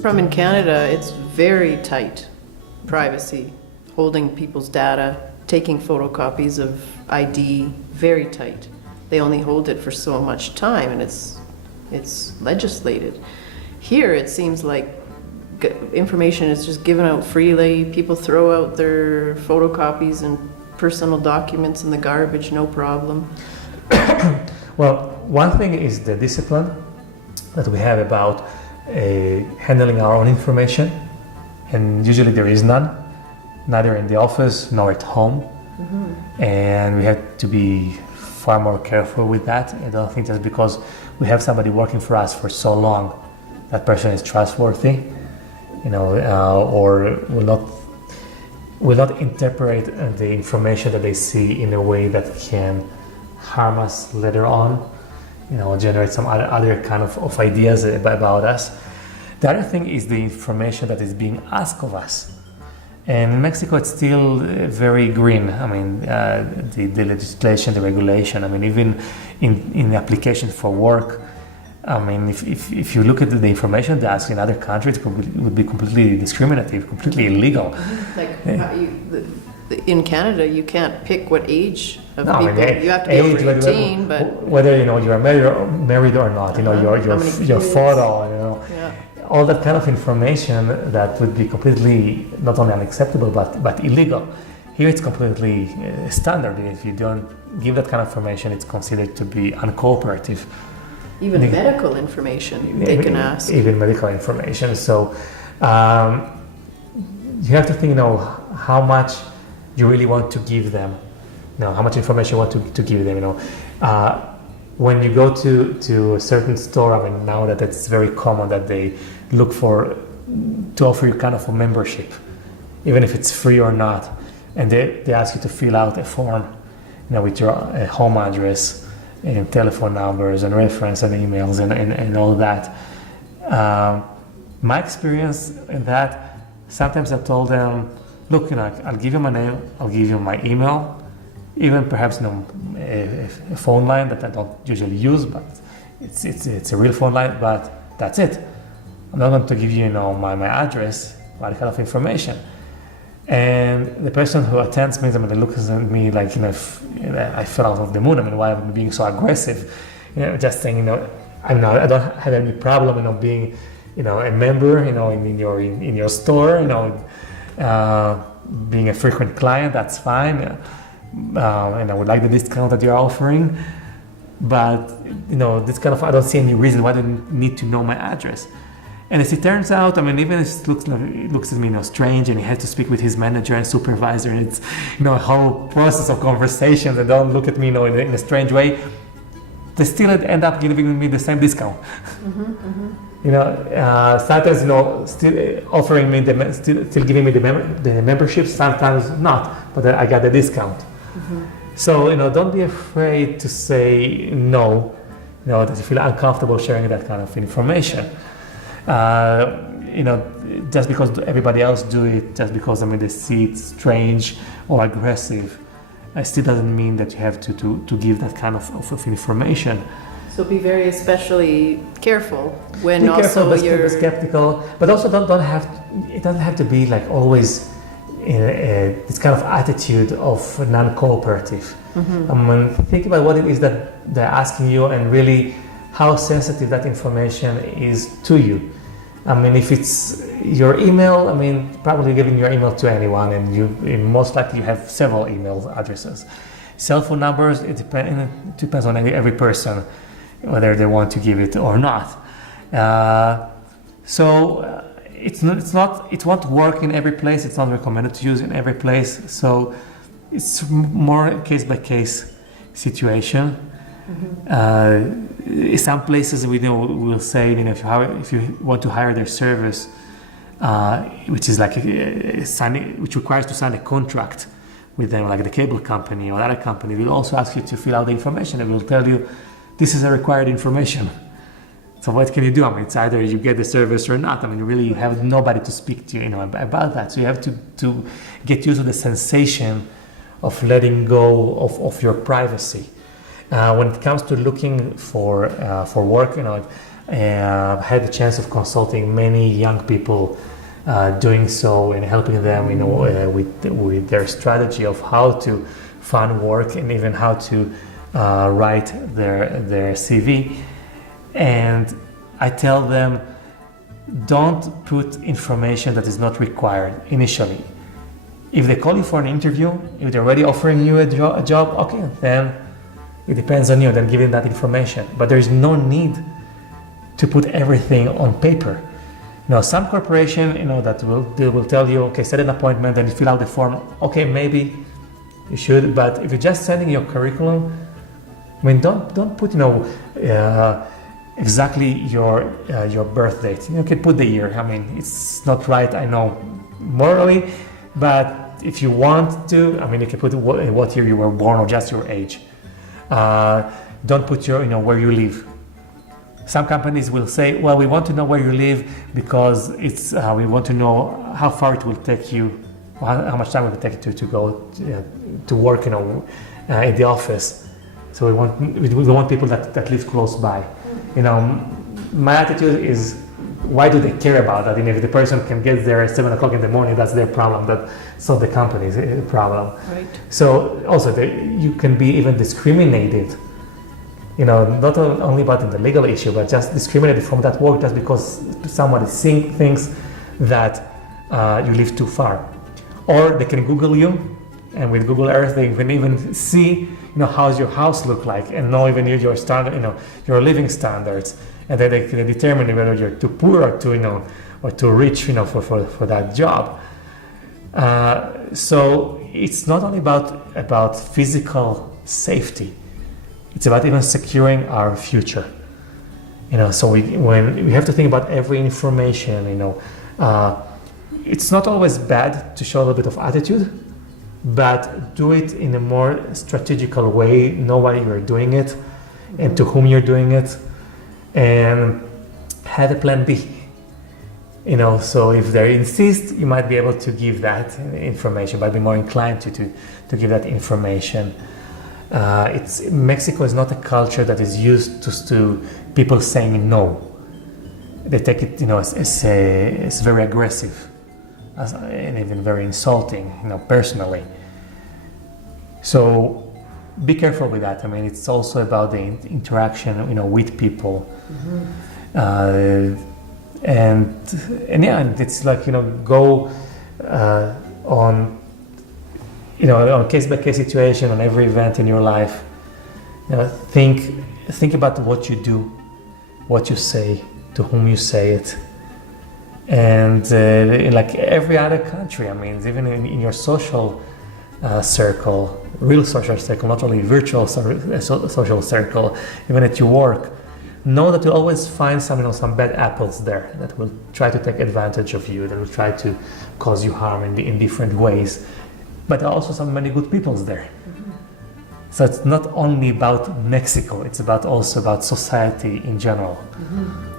from in Canada, it's very tight privacy, holding people's data, taking photocopies of ID, very tight. They only hold it for so much time, and it's legislated. Here, it seems like information is just given out freely. People throw out their photocopies and personal documents in the garbage, no problem. Well, one thing is the discipline that we have about handling our own information, and usually there is none, neither in the office nor at home. Mm-hmm. And we have to be far more careful with that. I don't think that's because we have somebody working for us for so long, that person is trustworthy, or will not interpret the information that they see in a way that can harm us later on, generate some other kind of ideas about us. The other thing is the information that is being asked of us. And in Mexico, it's still very green. I mean, the legislation, the regulation. I mean, even in the application for work. I mean, if you look at the information they ask in other countries, it would be completely discriminative, completely illegal. Like in Canada, you can't pick what age of people. I mean, you have to be over 18, but whether you are married or not, your photo, Yeah. all that kind of information that would be completely not only unacceptable but illegal. Here it's completely standard. If you don't give that kind of information, it's considered to be uncooperative. Even medical information they can ask. Even medical information. So you have to think, how much you really want to give them. How much information you want to give them. When you go to a certain store, I mean, now that it's very common that they look to offer you kind of a membership, even if it's free or not, and they ask you to fill out a form, with your home address and telephone numbers and reference and emails and all that. My experience in that, sometimes I told them, look, I'll give you my name, I'll give you my email, even perhaps a phone line that I don't usually use, but it's a real phone line, but that's it. I'm not going to give you, my address, what kind of information. And the person who attends me, I mean, they look at me like, if I fell out of the moon. I mean, why am I being so aggressive? Just saying, I don't have any problem, being, a member, in your store, being a frequent client, that's fine. And I would like the discount that you're offering. But, this kind of, I don't see any reason why they need to know my address. And as it turns out, I mean, even if it looks at me, strange, and he has to speak with his manager and supervisor, and it's, a whole process of conversation. They don't look at me, in a strange way. They still end up giving me the same discount. Mm-hmm, mm-hmm. Sometimes, still offering me still giving me the membership. Sometimes not, but I got the discount. Mm-hmm. So, don't be afraid to say no. That you feel uncomfortable sharing that kind of information. Just because everybody else do it, just because they see it strange or aggressive, it still doesn't mean that you have to give that kind of information. So be very especially careful when you're skeptical, but also it doesn't have to be like always this kind of attitude of non-cooperative. Mm-hmm. Think about what it is that they're asking you and really how sensitive that information is to you. I mean, if it's your email, probably giving your email to anyone, and most likely you have several email addresses. Cell phone numbers, it depends on every person, whether they want to give it or not. It won't work in every place. It's not recommended to use in every place. So it's more a case-by-case situation. Mm-hmm. Some places will say, if you want to hire their service, which is like which requires to sign a contract with them, like the cable company or other company, will also ask you to fill out the information and will tell you this is a required information. So what can you do? It's either you get the service or not. You really have nobody to speak to, about that. So you have to get used to the sensation of letting go of your privacy. When it comes to looking for work, I've had the chance of consulting many young people, doing so and helping them, with their strategy of how to find work and even how to write their CV. And I tell them, don't put information that is not required initially. If they call you for an interview, if they're already offering you a job, okay, then it depends on you, then give them that information. But there is no need to put everything on paper. Some corporation, they will tell you, okay, set an appointment and you fill out the form. Okay, maybe you should, but if you're just sending your curriculum, don't put, exactly your birth date. You can put the year. It's not right, I know, morally, but if you want to, you can put what year you were born or just your age. Don't put your, where you live. Some companies will say, well, we want to know where you live because we want to know how far it will take you, how much time it will take you to go to work, in the office. So we want people that live close by. My attitude is, why do they care about that? If the person can get there at 7 o'clock in the morning, that's their problem. That's not the company's problem. Right. So also, you can be even discriminated. Not only about the legal issue, but just discriminated from that work just because somebody thinks that you live too far. Or they can Google you, and with Google Earth, they can even see, how's your house look like, and know even your standard, your living standards, and then they can determine whether you're too poor or too rich, for that job. So it's not only about physical safety; it's about even securing our future. So when we have to think about every information, it's not always bad to show a little bit of attitude, but do it in a more strategical way. Know why you're doing it and to whom you're doing it, and have a plan B. So if they insist, you might be able to give that information, but be more inclined to give that information. Mexico is not a culture that is used to people saying no. They take it, as very aggressive, and even very insulting, personally. So be careful with that. It's also about the interaction, with people. And it's like, go on, on case-by-case situation, on every event in your life. Think about what you do, what you say, to whom you say it. And like every other country, even in your social circle, real social circle, not only virtual social circle, even at your work, know that you'll always find some bad apples there that will try to take advantage of you, that will try to cause you harm in different ways. But there are also many good people there. Mm-hmm. So it's not only about Mexico, it's also about society in general. Mm-hmm.